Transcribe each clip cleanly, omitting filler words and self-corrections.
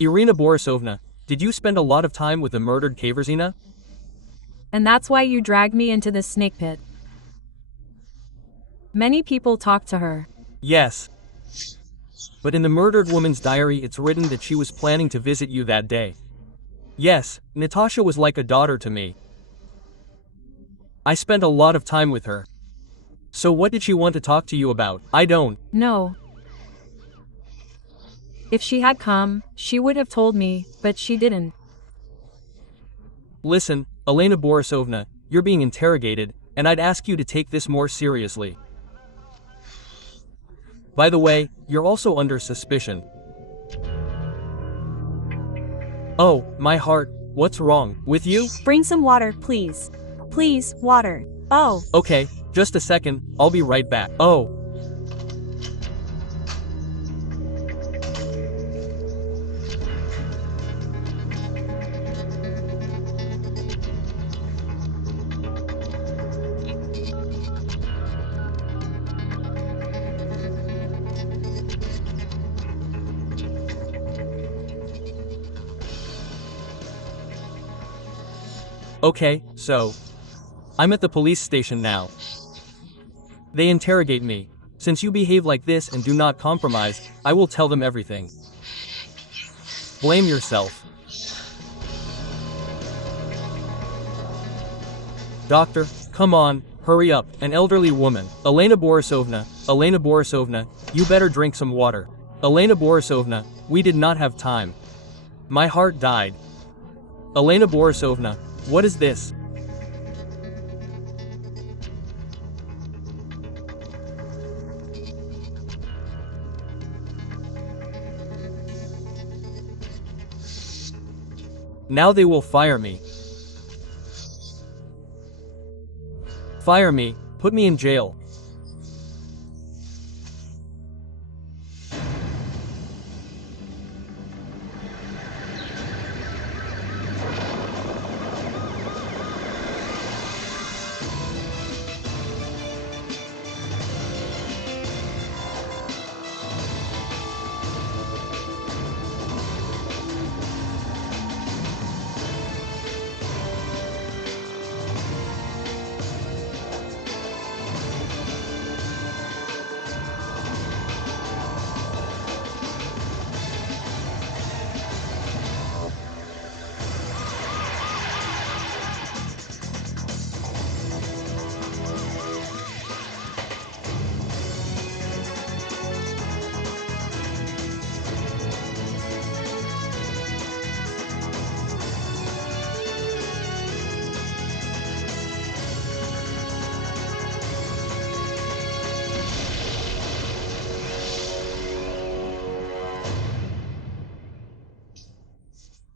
Irina Borisovna, did you spend a lot of time with the murdered Kaverzina? And that's why you dragged me into this snake pit. Many people talk to her. Yes. But in the murdered woman's diary it's written that she was planning to visit you that day. Yes, Natasha was like a daughter to me. I spent a lot of time with her. So what did she want to talk to you about? I don't No. If she had come, she would have told me, but she didn't. Listen, Elena Borisovna, you're being interrogated, and I'd ask you to take this more seriously. By the way, you're also under suspicion. Oh, my heart, what's wrong with you? Bring some water, please. Please, water. Oh. Okay, just a second, I'll be right back. Oh. Okay, so I'm at the police station now. They interrogate me. Since you behave like this and do not compromise, I will tell them everything. Blame yourself. Doctor, come on, hurry up, an elderly woman. Elena Borisovna, you better drink some water. Elena Borisovna, we did not have time. My heart died. Elena Borisovna, what is this? Now they will fire me. Fire me, put me in jail.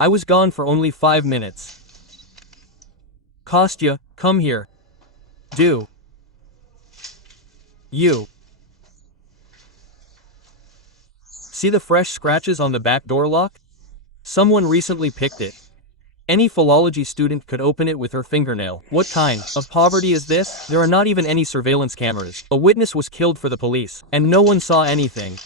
I was gone for only 5 minutes. Kostya, come here. Do you see the fresh scratches on the back door lock? Someone recently picked it. Any philology student could open it with her fingernail. What kind of poverty is this? There are not even any surveillance cameras. A witness was killed for the police, and no one saw anything.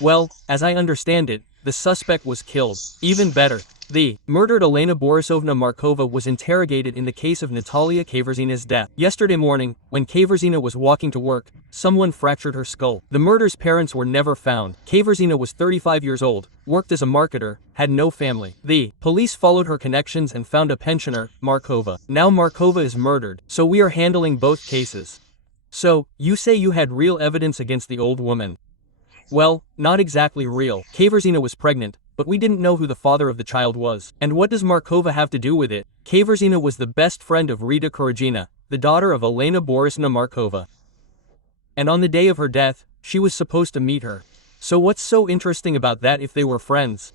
Well, as I understand it, the suspect was killed. Even better, the murdered Elena Borisovna Markova was interrogated in the case of Natalia Kaverzina's death. Yesterday morning, when Kaverzina was walking to work, someone fractured her skull. The murder's parents were never found. Kaverzina was 35 years old, worked as a marketer, had no family. The police followed her connections and found a pensioner, Markova. Now Markova is murdered, so we are handling both cases. So, you say you had real evidence against the old woman? Well, not exactly real. Kaverzina was pregnant, but we didn't know who the father of the child was. And what does Markova have to do with it? Kaverzina was the best friend of Rita Kuragina, the daughter of Elena Borisovna Markova. And on the day of her death, she was supposed to meet her. So what's so interesting about that if they were friends?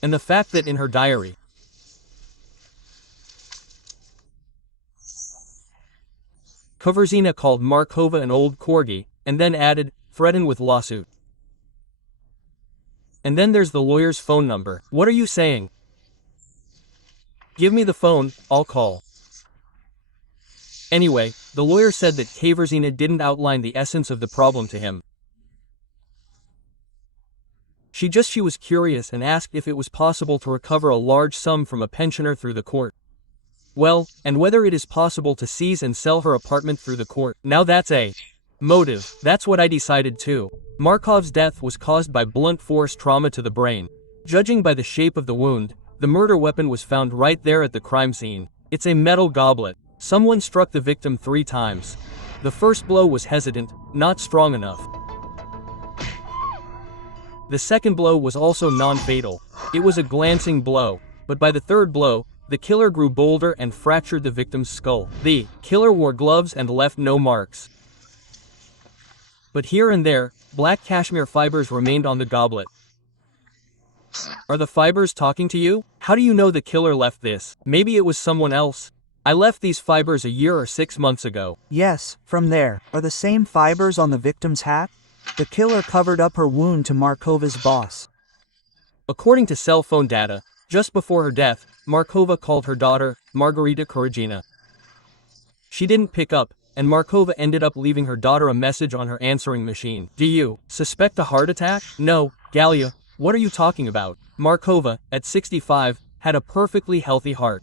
And the fact that in her diary, Kaverzina called Markova an old corgi, and then added, threatened with lawsuit. And then there's the lawyer's phone number. What are you saying? Give me the phone, I'll call. Anyway, the lawyer said that Kaverzina didn't outline the essence of the problem to him. She was curious and asked if it was possible to recover a large sum from a pensioner through the court. Well, and whether it is possible to seize and sell her apartment through the court. Now that's a motive. That's what I decided too. Markov's death was caused by blunt force trauma to the brain. Judging by the shape of the wound, the murder weapon was found right there at the crime scene. It's a metal goblet. Someone struck the victim 3 times. The first blow was hesitant, not strong enough. The second blow was also non-fatal. It was a glancing blow, but by the third blow, the killer grew bolder and fractured the victim's skull. The killer wore gloves and left no marks. But here and there, black cashmere fibers remained on the goblet. Are the fibers talking to you? How do you know the killer left this? Maybe it was someone else. I left these fibers a year or 6 months ago. Yes, from there. Are the same fibers on the victim's hat? The killer covered up her wound to Markova's boss. According to cell phone data, just before her death, Markova called her daughter, Margarita Kuragina. She didn't pick up, and Markova ended up leaving her daughter a message on her answering machine. Do you suspect a heart attack? No, Galia, what are you talking about? Markova, at 65, had a perfectly healthy heart.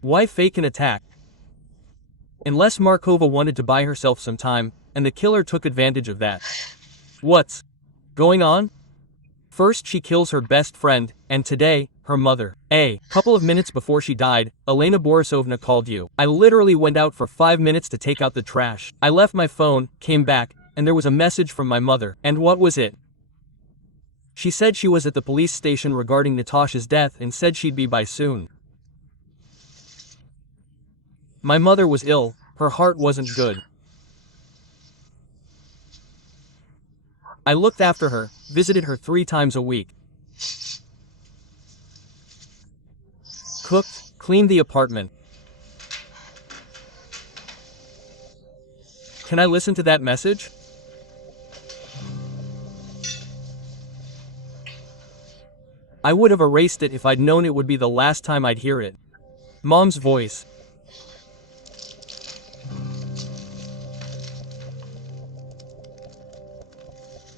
Why fake an attack? Unless Markova wanted to buy herself some time, and the killer took advantage of that. What's going on? First she kills her best friend, and today, her mother. A couple of minutes before she died, Elena Borisovna called you. I literally went out for 5 minutes to take out the trash. I left my phone, came back, and there was a message from my mother. And what was it? She said she was at the police station regarding Natasha's death and said she'd be by soon. My mother was ill, her heart wasn't good. I looked after her, visited her 3 times a week. Cooked, cleaned the apartment. Can I listen to that message? I would have erased it if I'd known it would be the last time I'd hear it. Mom's voice.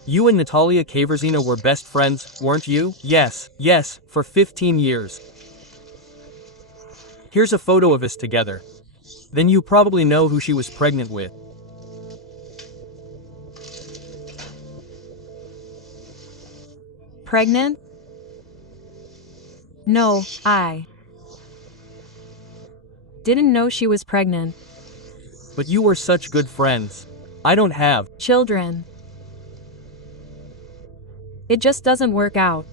You and Natalia Kaverzina were best friends, weren't you? Yes, for 15 years. Here's a photo of us together. Then you probably know who she was pregnant with. Pregnant? No, I didn't know she was pregnant. But you were such good friends. I don't have children. It just doesn't work out.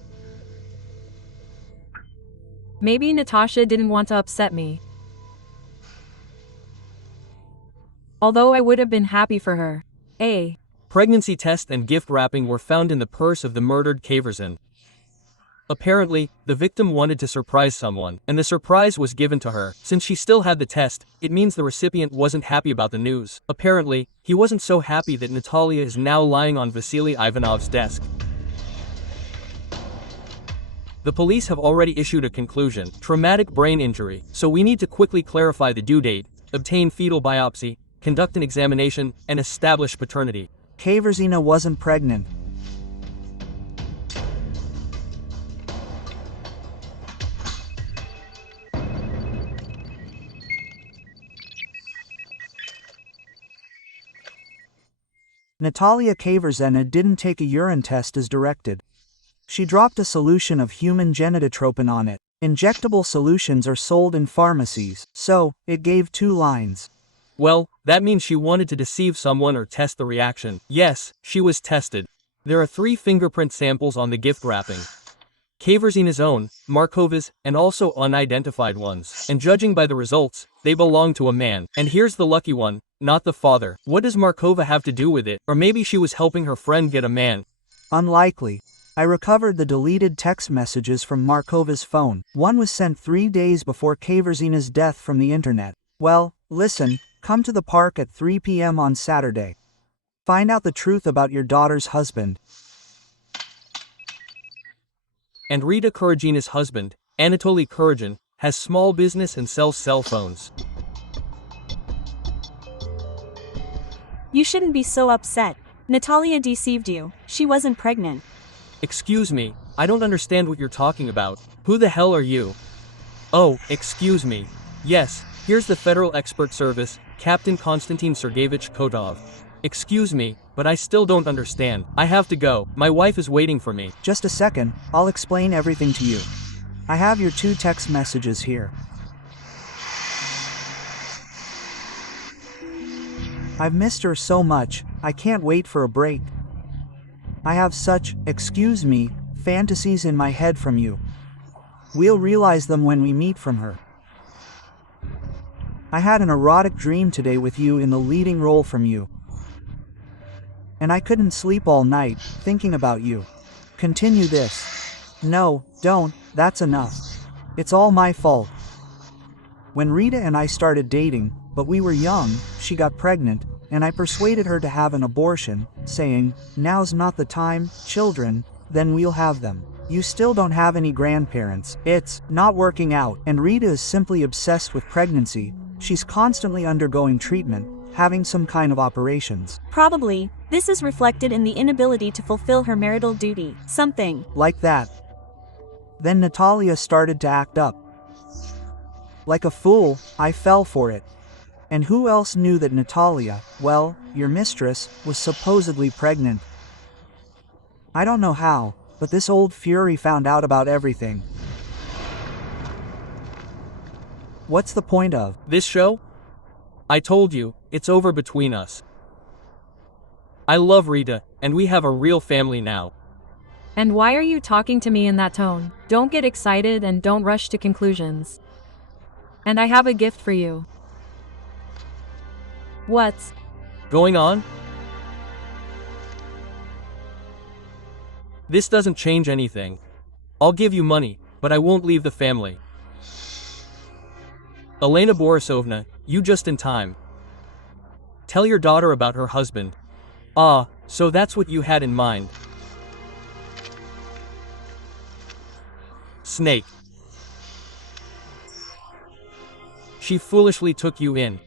Maybe Natasha didn't want to upset me. Although I would have been happy for her. A pregnancy test and gift wrapping were found in the purse of the murdered Kaverzin. Apparently, the victim wanted to surprise someone, and the surprise was given to her. Since she still had the test, it means the recipient wasn't happy about the news. Apparently, he wasn't so happy that Natalia is now lying on Vasily Ivanov's desk. The police have already issued a conclusion: traumatic brain injury, so we need to quickly clarify the due date, obtain fetal biopsy, conduct an examination, and establish paternity. Kaverzina wasn't pregnant. Natalia Kaverzina didn't take a urine test as directed. She dropped a solution of human genitotropin on it. Injectable solutions are sold in pharmacies, so it gave 2 lines. Well, that means she wanted to deceive someone or test the reaction. Yes, she was tested. There are 3 fingerprint samples on the gift wrapping. Kaverzina's own, Markova's, and also unidentified ones. And judging by the results, they belong to a man. And here's the lucky one, not the father. What does Markova have to do with it? Or maybe she was helping her friend get a man. Unlikely. I recovered the deleted text messages from Markova's phone. One was sent 3 days before Kaverzina's death from the internet. Well, listen, come to the park at 3 p.m. on Saturday. Find out the truth about your daughter's husband. And Rita Kuragina's husband, Anatoly Kuragin, has small business and sells cell phones. You shouldn't be so upset. Natalia deceived you. She wasn't pregnant. Excuse me, I don't understand what you're talking about. Who the hell are you? Oh, excuse me. Yes, here's the Federal Expert Service, Captain Konstantin Sergeyevich Kotov. Excuse me, but I still don't understand. I have to go. My wife is waiting for me. Just a second, I'll explain everything to you. I have your 2 text messages here. I've missed her so much, I can't wait for a break. I have such, excuse me, fantasies in my head from you. We'll realize them when we meet from her. I had an erotic dream today with you in the leading role from you. And I couldn't sleep all night, thinking about you. Continue this. No, don't, that's enough. It's all my fault. When Rita and I started dating, but we were young, she got pregnant, and I persuaded her to have an abortion, saying, now's not the time, children, then we'll have them. You still don't have any grandparents. It's not working out, and Rita is simply obsessed with pregnancy. She's constantly undergoing treatment, having some kind of operations. Probably, this is reflected in the inability to fulfill her marital duty. Something Like that. Then Natalia started to act up. Like a fool, I fell for it. And who else knew that Natalia, well, your mistress, was supposedly pregnant? I don't know how, but this old fury found out about everything. What's the point of This show? I told you, it's over between us. I love Rita, and we have a real family now. And why are you talking to me in that tone? Don't get excited and don't rush to conclusions. And I have a gift for you. What's going on? This doesn't change anything. I'll give you money, but I won't leave the family. Elena Borisovna, you just in time. Tell your daughter about her husband. Ah, so that's what you had in mind. Snake. She foolishly took you in.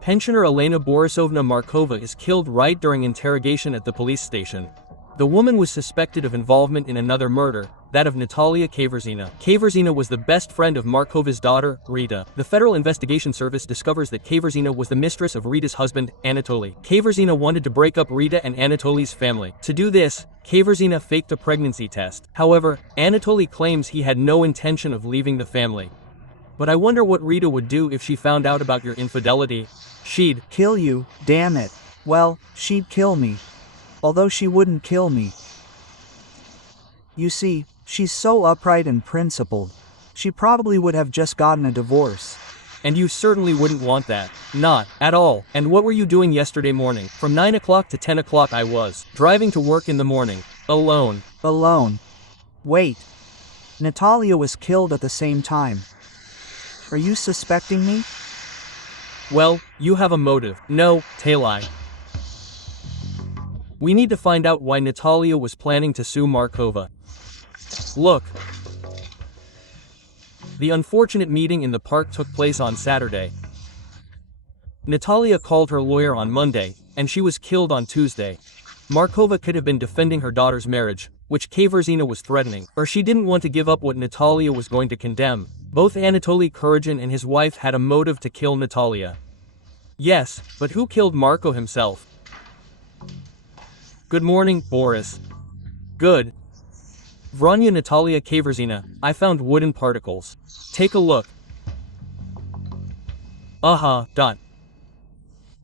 Pensioner Elena Borisovna Markova is killed right during interrogation at the police station. The woman was suspected of involvement in another murder, that of Natalia Kaverzina. Kaverzina was the best friend of Markova's daughter, Rita. The Federal Investigation Service discovers that Kaverzina was the mistress of Rita's husband, Anatoly. Kaverzina wanted to break up Rita and Anatoly's family. To do this, Kaverzina faked a pregnancy test. However, Anatoly claims he had no intention of leaving the family. But I wonder what Rita would do if she found out about your infidelity. She'd kill you, damn it. Well, she'd kill me. Although she wouldn't kill me. You see, she's so upright and principled. She probably would have just gotten a divorce. And you certainly wouldn't want that. Not at all. And what were you doing yesterday morning? From 9 o'clock to 10 o'clock I was driving to work in the morning. Alone. Alone. Wait. Natalia was killed at the same time. Are you suspecting me? Well, you have a motive. No, tail-eye. We need to find out why Natalia was planning to sue Markova. Look. The unfortunate meeting in the park took place on Saturday. Natalia called her lawyer on Monday, and she was killed on Tuesday. Markova could have been defending her daughter's marriage, which Kaverzina was threatening, or she didn't want to give up what Natalia was going to condemn. Both Anatoly Kuragin and his wife had a motive to kill Natalia. Yes, but who killed Marko himself? Good morning, Boris. Good. Vranya Natalia Kaverzina, I found wooden particles. Take a look. Dot.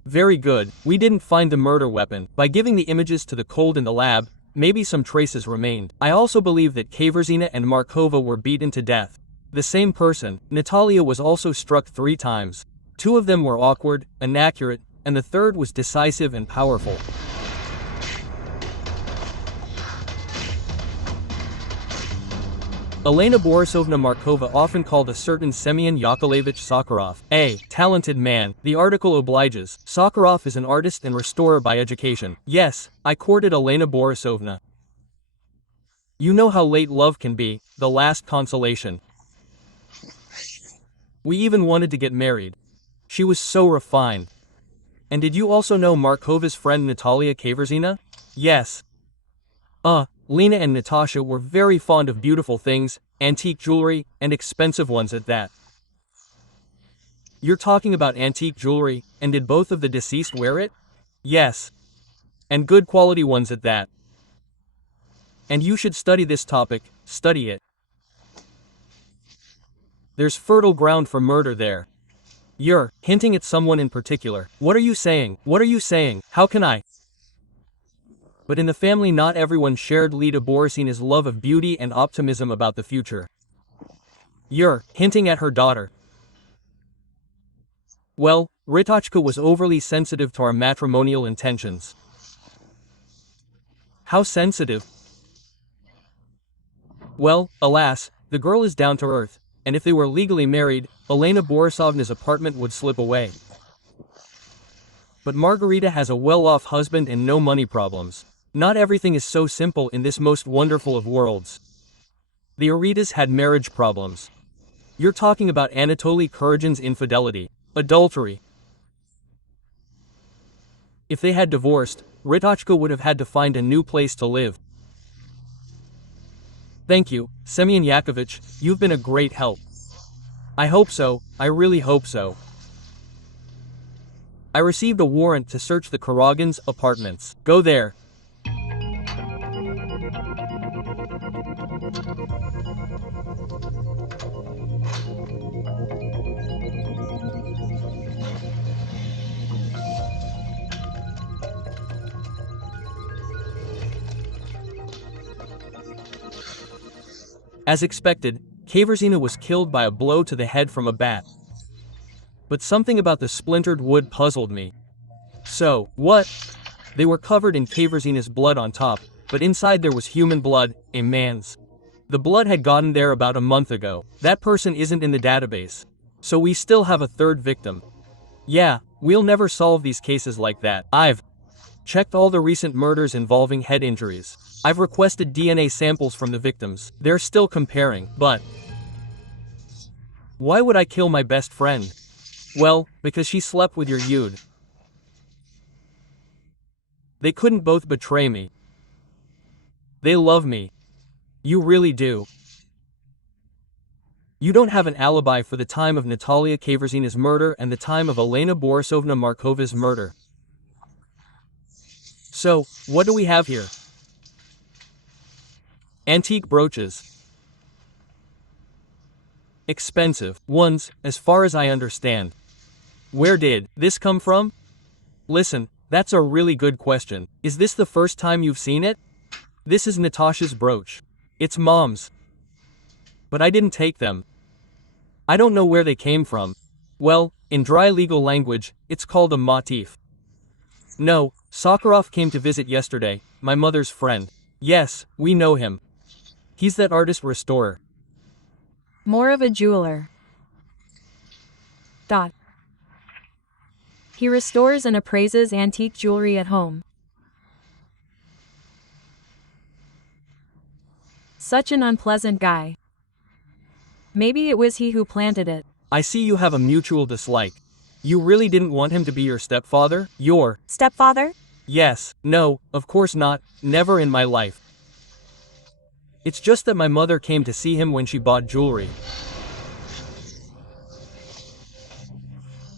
Very good, we didn't find the murder weapon. By giving the images to the cold in the lab, maybe some traces remained. I also believe that Kaverzina and Markova were beaten to death. The same person, Natalia was also struck 3 times. 2 of them were awkward, inaccurate, and the third was decisive and powerful. Elena Borisovna Markova often called a certain Semyon Yakovlevich Sakharov a talented man. The article obliges. Sakharov is an artist and restorer by education. Yes, I courted Elena Borisovna. You know how late love can be, the last consolation. We even wanted to get married. She was so refined. And did you also know Markova's friend Natalia Kaverzina? Yes. Lena and Natasha were very fond of beautiful things, antique jewelry, and expensive ones at that. You're talking about antique jewelry, and did both of the deceased wear it? Yes. And good quality ones at that. And you should study this topic, study it. There's fertile ground for murder there. You're hinting at someone in particular. What are you saying? What are you saying? How can I? But in the family not everyone shared Lena Borissina's love of beauty and optimism about the future. You're hinting at her daughter. Well, Ritochka was overly sensitive to our matrimonial intentions. How sensitive? Well, alas, the girl is down to earth, and if they were legally married, Elena Borisovna's apartment would slip away. But Margarita has a well-off husband and no money problems. Not everything is so simple in this most wonderful of worlds. The Aritas had marriage problems. You're talking about Anatoly Kurygin's infidelity, adultery. If they had divorced, Ritochka would have had to find a new place to live. Thank you, Semyon Yakovich, you've been a great help. I hope so, I really hope so. I received a warrant to search the Kuragins' apartments. Go there. As expected, Kaverzina was killed by a blow to the head from a bat. But something about the splintered wood puzzled me. So, what? They were covered in Kaverzina's blood on top, but inside there was human blood, a man's. The blood had gotten there about a month ago. That person isn't in the database. So we still have a third victim. Yeah, we'll never solve these cases like that. I've checked all the recent murders involving head injuries. I've requested DNA samples from the victims. They're still comparing, but why would I kill my best friend? Well, because she slept with your Yud. They couldn't both betray me. They love me. You really do. You don't have an alibi for the time of Natalia Kaverzina's murder and the time of Elena Borisovna Markova's murder. So, what do we have here? Antique brooches. Expensive ones, as far as I understand. Where did this come from? Listen, that's a really good question. Is this the first time you've seen it? This is Natasha's brooch. It's Mom's. But I didn't take them. I don't know where they came from. Well, in dry legal language, it's called a motif. No, Sakharov came to visit yesterday, my mother's friend. Yes, we know him. He's that artist restorer. More of a jeweler. He restores and appraises antique jewelry at home. Such an unpleasant guy. Maybe it was he who planted it. I see you have a mutual dislike. You really didn't want him to be your stepfather? Your Stepfather? Yes, no, of course not, never in my life. It's just that my mother came to see him when she bought jewelry.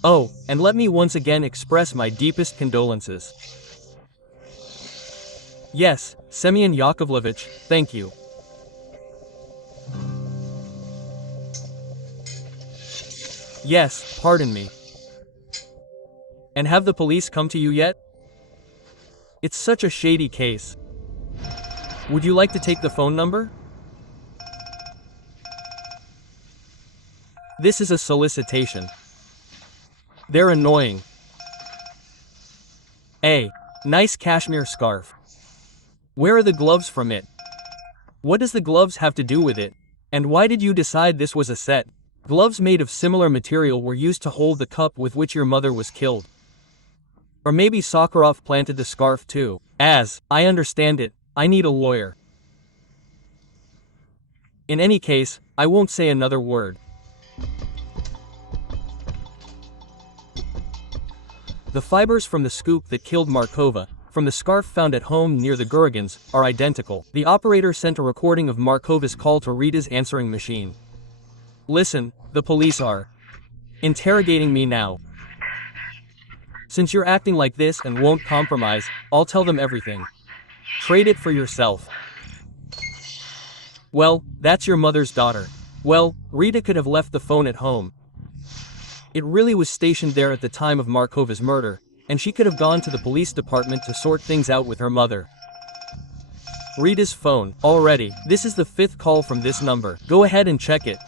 Oh, and let me once again express my deepest condolences. Yes, Semyon Yakovlevich, thank you. Yes, pardon me. And have the police come to you yet? It's such a shady case. Would you like to take the phone number? This is a solicitation. They're annoying. A nice cashmere scarf. Where are the gloves from it? What does the gloves have to do with it? And why did you decide this was a set? Gloves made of similar material were used to hold the cup with which your mother was killed. Or maybe Sakharov planted the scarf too. As I understand it, I need a lawyer. In any case, I won't say another word. The fibers from the scoop that killed Markova, from the scarf found at home near the Gurugans, are identical. The operator sent a recording of Markova's call to Rita's answering machine. Listen, the police are interrogating me now. Since you're acting like this and won't compromise, I'll tell them everything. Trade it for yourself. Well, that's your mother's daughter. Well, Rita could have left the phone at home. It really was stationed there at the time of Markova's murder, and she could have gone to the police department to sort things out with her mother. Rita's phone, already. This is the 5th call from this number. Go ahead and check it.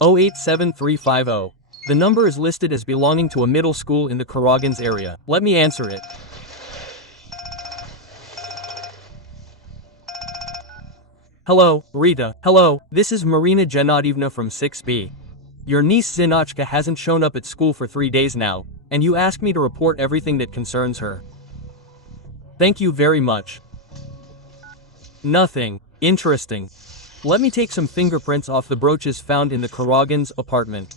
087350. The number is listed as belonging to a middle school in the Kuragans area. Let me answer it. Hello, Rita. Hello, this is Marina Gennadievna from 6B. Your niece Zinachka hasn't shown up at school for 3 days now, and you asked me to report everything that concerns her. Thank you very much. Nothing interesting. Let me take some fingerprints off the brooches found in the Kuragans' apartment.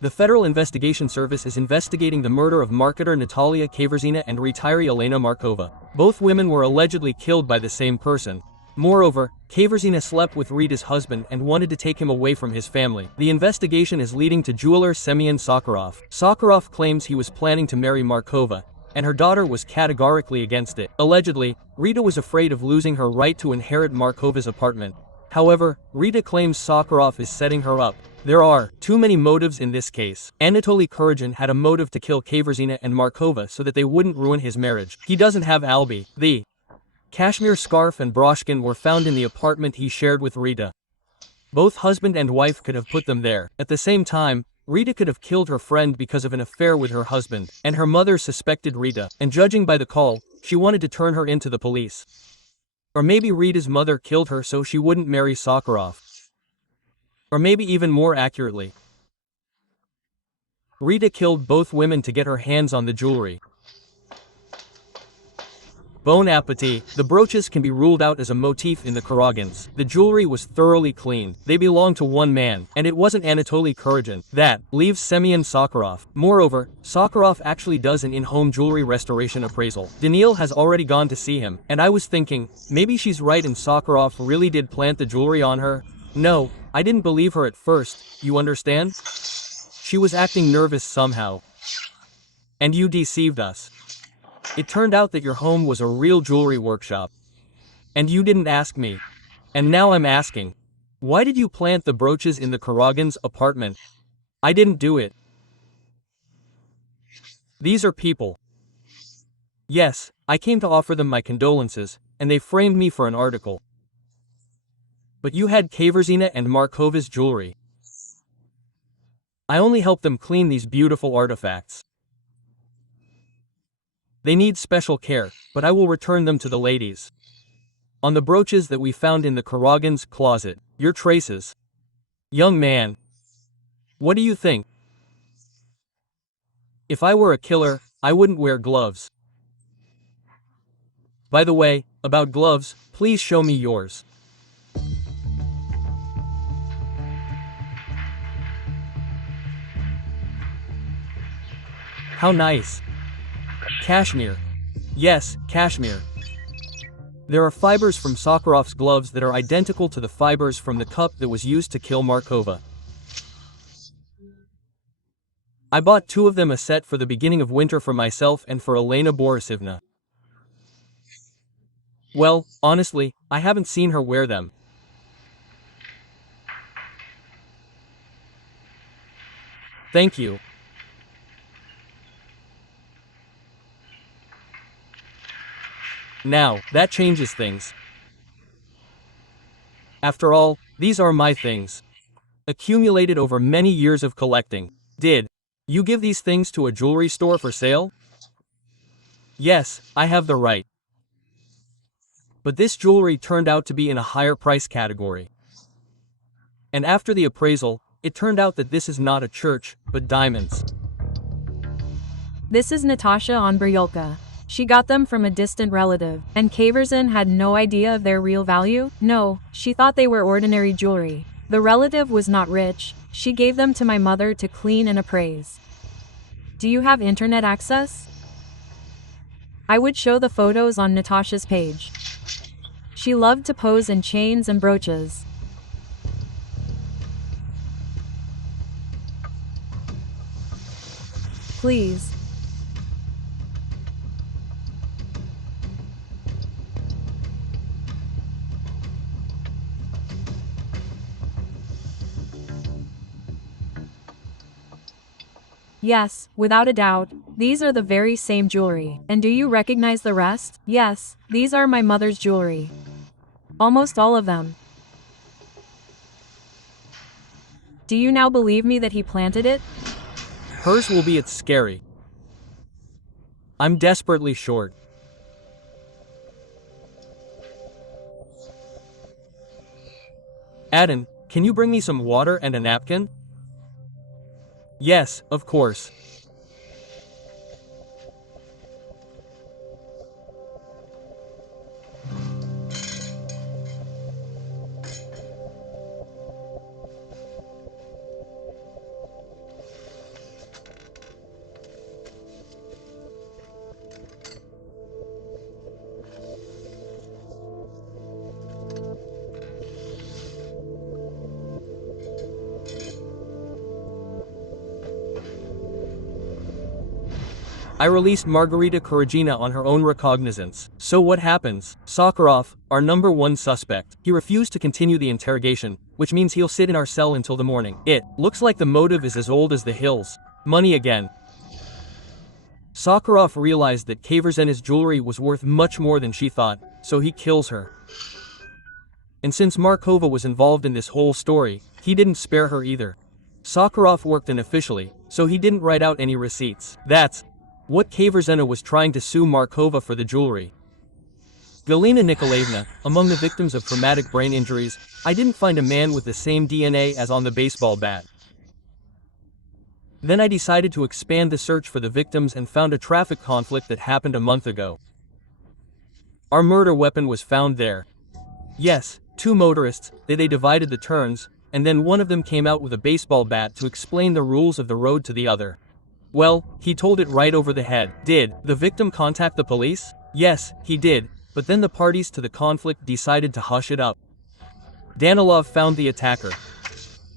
The Federal Investigation Service is investigating the murder of marketer Natalia Kaverzina and retiree Elena Markova. Both women were allegedly killed by the same person. Moreover, Kaverzina slept with Rita's husband and wanted to take him away from his family. The investigation is leading to jeweler Semyon Sakharov. Sakharov claims he was planning to marry Markova, and her daughter was categorically against it. Allegedly, Rita was afraid of losing her right to inherit Markova's apartment. However, Rita claims Sakharov is setting her up. There are too many motives in this case. Anatoly Kuragin had a motive to kill Kaverzina and Markova so that they wouldn't ruin his marriage. He doesn't have alibi. The cashmere scarf and broshkin were found in the apartment he shared with Rita. Both husband and wife could have put them there. At the same time, Rita could have killed her friend because of an affair with her husband, and her mother suspected Rita, and judging by the call, she wanted to turn her into the police. Or maybe Rita's mother killed her so she wouldn't marry Sakharov. Or maybe even more accurately, Rita killed both women to get her hands on the jewelry. Bon appetit. The brooches can be ruled out as a motif in the Kuragans. The jewelry was thoroughly clean. They belonged to one man, and it wasn't Anatoly Kuragin. That leaves Semyon Sakharov. Moreover, Sakharov actually does an in-home jewelry restoration appraisal. Daniil has already gone to see him, and I was thinking, maybe she's right and Sakharov really did plant the jewelry on her. No, I didn't believe her at first, you understand? She was acting nervous somehow. And you deceived us. It turned out that your home was a real jewelry workshop. And you didn't ask me. And now I'm asking. Why did you plant the brooches in the Kuragans' apartment? I didn't do it. These are people. Yes, I came to offer them my condolences, and they framed me for an article. But you had Kaverzina and Markova's jewelry. I only helped them clean these beautiful artifacts. They need special care, but I will return them to the ladies. On the brooches that we found in the Kuragans' closet, your traces. Young man. What do you think? If I were a killer, I wouldn't wear gloves. By the way, about gloves, please show me yours. How nice. Cashmere. Yes, cashmere. There are fibers from Sakharov's gloves that are identical to the fibers from the cup that was used to kill Markova. I bought 2 of them a set for the beginning of winter for myself and for Elena Borisovna. Well, honestly, I haven't seen her wear them. Thank you. Now, that changes things. After all, these are my things. Accumulated over many years of collecting. Did you give these things to a jewelry store for sale? Yes, I have the right. But this jewelry turned out to be in a higher price category. And after the appraisal, it turned out that this is not a church, but diamonds. This is Natasha Onbryolka. She got them from a distant relative, and Kaverzin had no idea of their real value? No, she thought they were ordinary jewelry. The relative was not rich. She gave them to my mother to clean and appraise. Do you have internet access? I would show the photos on Natasha's page. She loved to pose in chains and brooches. Please. Yes, without a doubt, these are the very same jewelry. And do you recognize the rest? Yes, these are my mother's jewelry. Almost all of them. Do you now believe me that he planted it? Hers will be it's scary. I'm desperately short. Adam, can you bring me some water and a napkin? Yes, of course. I released Margarita Kuragina on her own recognizance. So what happens? Sakharov, our number one suspect. He refused to continue the interrogation, which means he'll sit in our cell until the morning. It looks like the motive is as old as the hills. Money again. Sakharov realized that Kaverzena's jewelry was worth much more than she thought, so he kills her. And since Markova was involved in this whole story, he didn't spare her either. Sakharov worked unofficially, so he didn't write out any receipts. That's what Kaverzena was trying to sue Markova for the jewelry. Galina Nikolaevna, among the victims of traumatic brain injuries, I didn't find a man with the same DNA as on the baseball bat. Then I decided to expand the search for the victims and found a traffic conflict that happened a month ago. Our murder weapon was found there. Yes, two motorists, they divided the turns, and then one of them came out with a baseball bat to explain the rules of the road to the other. Well, he told it right over the head. Did the victim contact the police? Yes, he did, but then the parties to the conflict decided to hush it up. Danilov found the attacker.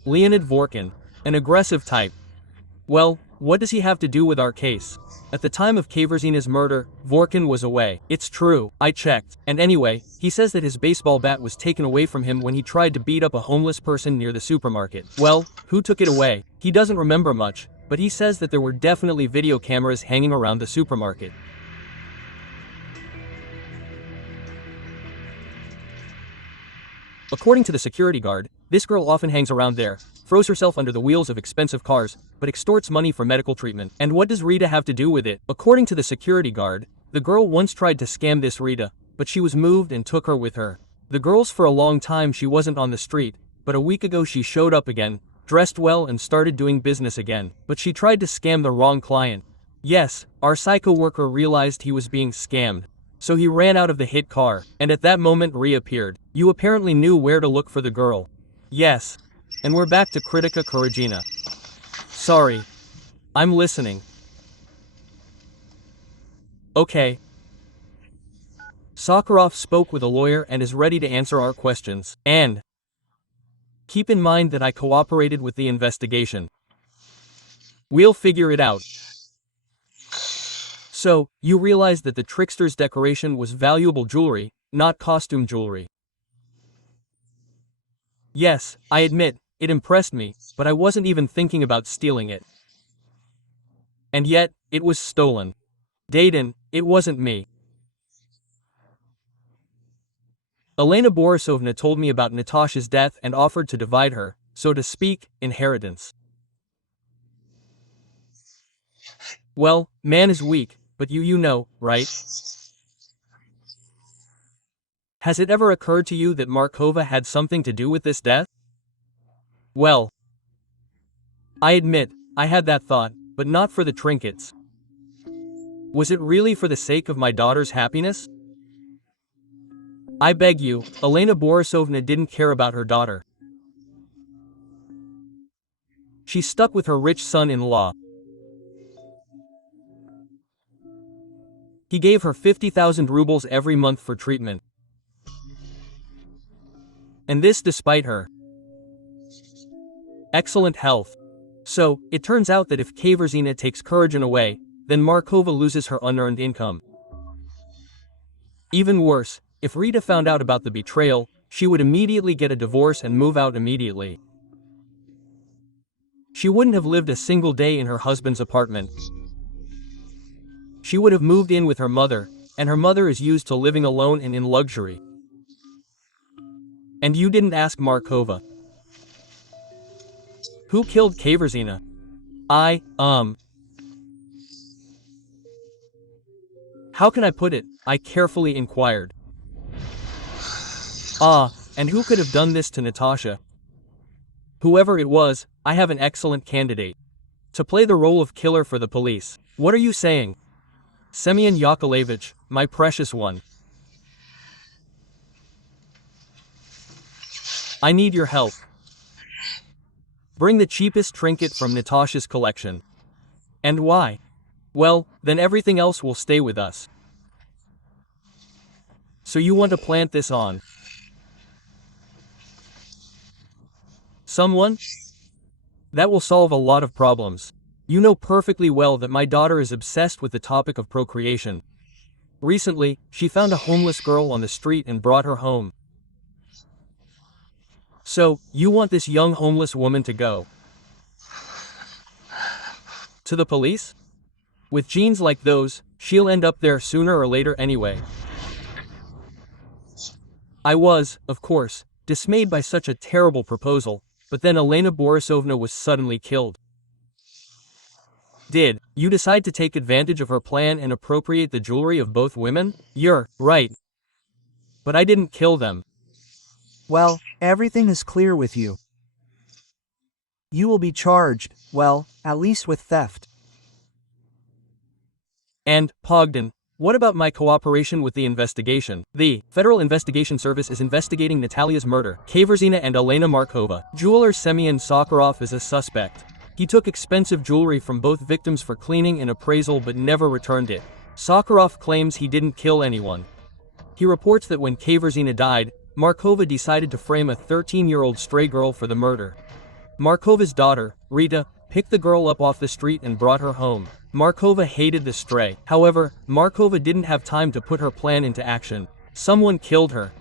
Leonid Vorkin, an aggressive type. Well, what does he have to do with our case? At the time of Kaverzena's murder, Vorkin was away. It's true, I checked. And anyway, he says that his baseball bat was taken away from him when he tried to beat up a homeless person near the supermarket. Well, who took it away? He doesn't remember much, but he says that there were definitely video cameras hanging around the supermarket. According to the security guard, this girl often hangs around there, throws herself under the wheels of expensive cars, but extorts money for medical treatment. And what does Rita have to do with it? According to the security guard, the girl once tried to scam this Rita, but she was moved and took her with her. The girl's for a long time she wasn't on the street, but a week ago she showed up again, dressed well and started doing business again. But she tried to scam the wrong client. Yes, our psycho worker realized he was being scammed. So he ran out of the hit car, and at that moment reappeared. You apparently knew where to look for the girl. Yes. And we're back to Kritika Kuragina. Sorry. I'm listening. Okay. Sakharov spoke with a lawyer and is ready to answer our questions. And keep in mind that I cooperated with the investigation. We'll figure it out. So, you realize that the trickster's decoration was valuable jewelry, not costume jewelry. Yes, I admit, it impressed me, but I wasn't even thinking about stealing it. And yet, it was stolen. Dayton, it wasn't me. Elena Borisovna told me about Natasha's death and offered to divide her, so to speak, inheritance. Well, man is weak, but you know, right? Has it ever occurred to you that Markova had something to do with this death? Well, I admit, I had that thought, but not for the trinkets. Was it really for the sake of my daughter's happiness? I beg you, Elena Borisovna didn't care about her daughter. She stuck with her rich son-in-law. He gave her 50,000 rubles every month for treatment. And this despite her excellent health. So, it turns out that if Kaverzina takes Kuragin away, then Markova loses her unearned income. Even worse, if Rita found out about the betrayal, she would immediately get a divorce and move out immediately. She wouldn't have lived a single day in her husband's apartment. She would have moved in with her mother, and her mother is used to living alone and in luxury. And you didn't ask Markova. Who killed Kaverzina? How can I put it? I carefully inquired. And who could have done this to Natasha? Whoever it was, I have an excellent candidate to play the role of killer for the police. What are you saying? Semyon Yakovlevich, my precious one. I need your help. Bring the cheapest trinket from Natasha's collection. And why? Well, then everything else will stay with us. So you want to plant this on someone? That will solve a lot of problems. You know perfectly well that my daughter is obsessed with the topic of procreation. Recently, she found a homeless girl on the street and brought her home. So, you want this young homeless woman to go to the police? With genes like those, she'll end up there sooner or later anyway. I was, of course, dismayed by such a terrible proposal, but then Elena Borisovna was suddenly killed. Did you decide to take advantage of her plan and appropriate the jewelry of both women? You're right. But I didn't kill them. Well, everything is clear with you. You will be charged, well, at least with theft. And, Pogden, what about my cooperation with the investigation? The Federal Investigation Service is investigating Natalia's murder. Kaverzina and Elena Markova. Jeweler Semyon Sakharov is a suspect. He took expensive jewelry from both victims for cleaning and appraisal but never returned it. Sakharov claims he didn't kill anyone. He reports that when Kaverzina died, Markova decided to frame a 13-year-old stray girl for the murder. Markova's daughter, Rita, picked the girl up off the street and brought her home. Markova hated the stray. However, Markova didn't have time to put her plan into action. Someone killed her.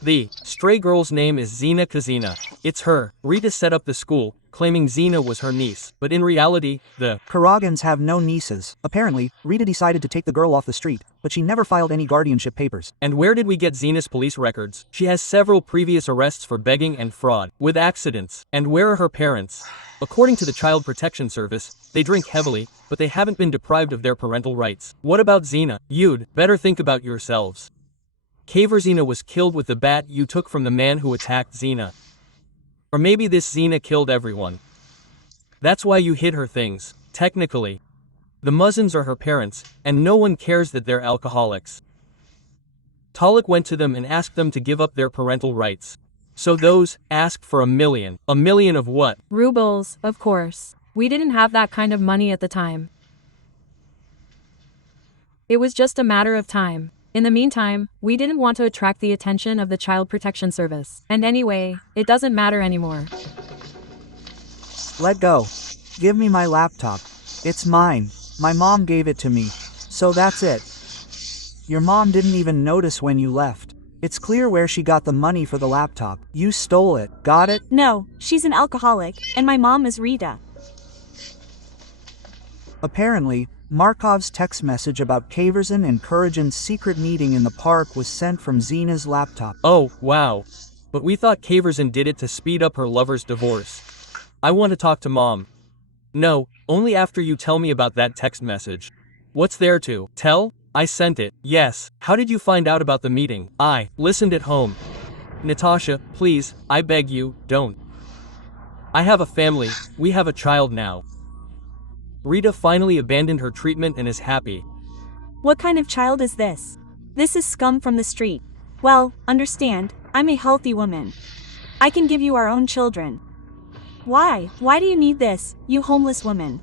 The stray girl's name is Zina Kazina. It's her. Rita set up the school, claiming Zina was her niece, but in reality, the Karagins have no nieces. Apparently, Rita decided to take the girl off the street, but she never filed any guardianship papers. And where did we get Zina's police records? She has several previous arrests for begging and fraud, with accidents. And where are her parents? According to the Child Protection Service, they drink heavily, but they haven't been deprived of their parental rights. What about Zina? You'd better think about yourselves. Kaverzina was killed with the bat you took from the man who attacked Zina. Or maybe this Zina killed everyone. That's why you hid her things, technically. The Muzzins are her parents, and no one cares that they're alcoholics. Talik went to them and asked them to give up their parental rights. So those asked for 1 million. 1 million of what? Rubles, of course. We didn't have that kind of money at the time. It was just a matter of time. In the meantime, we didn't want to attract the attention of the Child Protection Service. And anyway, it doesn't matter anymore. Let go. Give me my laptop. It's mine. My mom gave it to me. So that's it. Your mom didn't even notice when you left. It's clear where she got the money for the laptop. You stole it. Got it? No, she's an alcoholic, and my mom is Rita. Apparently, Markov's text message about Kaverzin and Kuragin's secret meeting in the park was sent from Zina's laptop. Oh, wow. But we thought Kaverzin did it to speed up her lover's divorce. I want to talk to Mom. No, only after you tell me about that text message. What's there to tell? I sent it. Yes. How did you find out about the meeting? I listened at home. Natasha, please, I beg you, don't. I have a family, we have a child now. Rita finally abandoned her treatment and is happy. What kind of child is this? This is scum from the street. Well, understand, I'm a healthy woman. I can give you our own children. Why? Why do you need this, you homeless woman?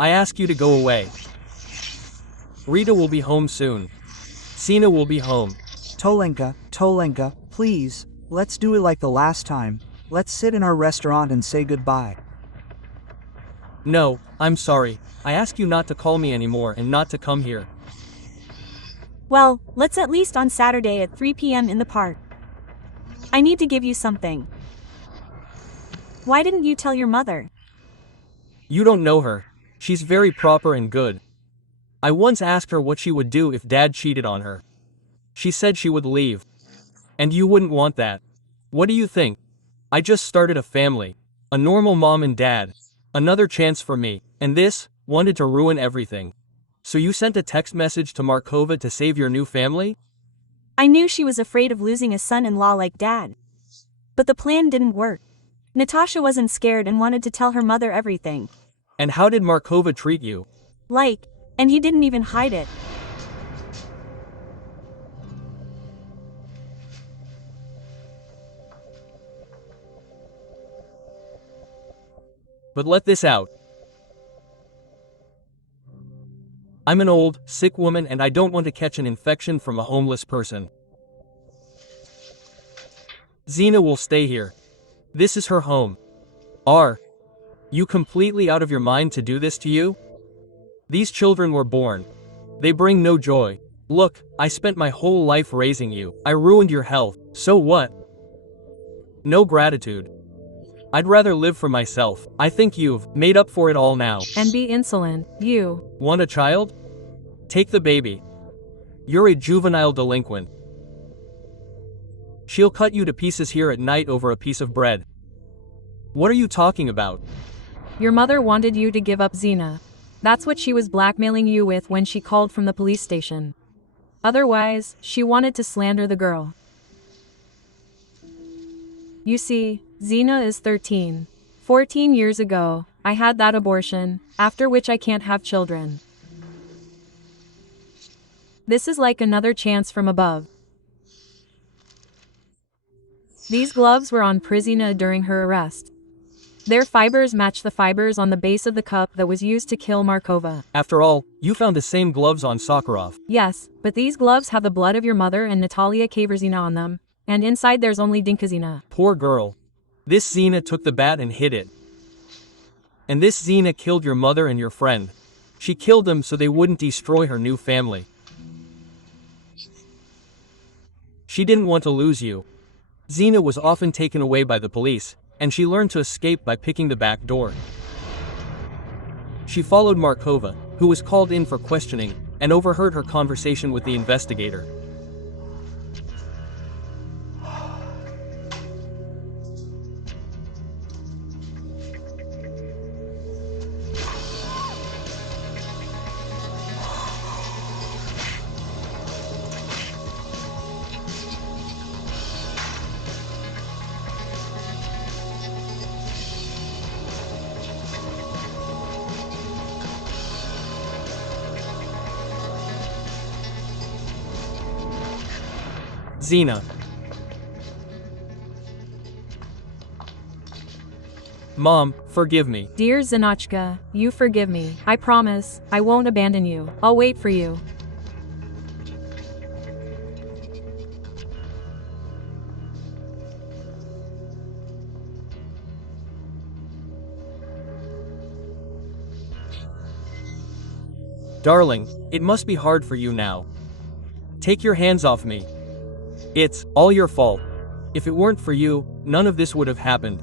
I ask you to go away. Rita will be home soon. Sina will be home. Tolenka, please, let's do it like the last time. Let's sit in our restaurant and say goodbye. No, I'm sorry. I ask you not to call me anymore and not to come here. Well, let's at least on Saturday at 3 p.m. in the park. I need to give you something. Why didn't you tell your mother? You don't know her. She's very proper and good. I once asked her what she would do if Dad cheated on her. She said she would leave. And you wouldn't want that. What do you think? I just started a family. A normal mom and dad. Another chance for me. And this, wanted to ruin everything. So you sent a text message to Markova to save your new family? I knew she was afraid of losing a son-in-law like Dad. But the plan didn't work. Natasha wasn't scared and wanted to tell her mother everything. And how did Markova treat you? And he didn't even hide it. But let this out. I'm an old, sick woman and I don't want to catch an infection from a homeless person. Zina will stay here. This is her home. Are you completely out of your mind to do this to you? These children were born. They bring no joy. Look, I spent my whole life raising you. I ruined your health. So what? No gratitude. I'd rather live for myself. I think you've made up for it all now. And be insolent, you. Want a child? Take the baby. You're a juvenile delinquent. She'll cut you to pieces here at night over a piece of bread. What are you talking about? Your mother wanted you to give up Zina. That's what she was blackmailing you with when she called from the police station. Otherwise, she wanted to slander the girl. You see, Zina is 13. 14 years ago, I had that abortion, after which I can't have children. This is like another chance from above. These gloves were on Zina during her arrest. Their fibers match the fibers on the base of the cup that was used to kill Markova. After all, you found the same gloves on Sakharov. Yes, but these gloves have the blood of your mother and Natalia Kaverzina on them, and inside there's only Dinkazina. Poor girl. This Zina took the bat and hid it. And this Zina killed your mother and your friend. She killed them so they wouldn't destroy her new family. She didn't want to lose you. Zina was often taken away by the police, and she learned to escape by picking the back door. She followed Markova, who was called in for questioning, and overheard her conversation with the investigator. Zina. Mom, forgive me. Dear Zinachka, you forgive me. I promise, I won't abandon you. I'll wait for you. Darling, it must be hard for you now. Take your hands off me. It's all your fault. If it weren't for you, none of this would have happened.